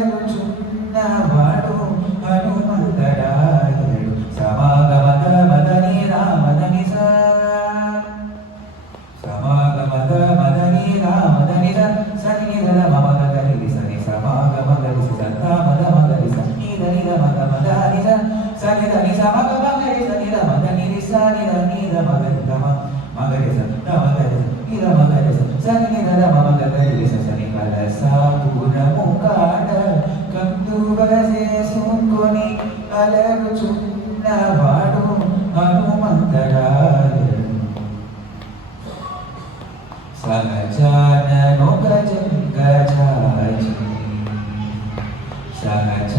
అలరుచున్నవాడు హనుమంతరాయుడు సమాగమద మదని రామదని సమాగమద మదని రామదని సని నిద మమద గరి సని సమాగమ గరి సత్త మద మగరి సని నిద మద మదని సని దని సమాగమ గరి సని ద మదని సని దని ద మగరి గమ మగరి సత్త మగరి నిద మగరి సని నిద మమద గరి సని కలసా పూర్ణముకాడ కందువసేసుకొని అలరుచున్నవాడు హనుమంతరాయుడు సహజాననొక జంగజాచి సహజ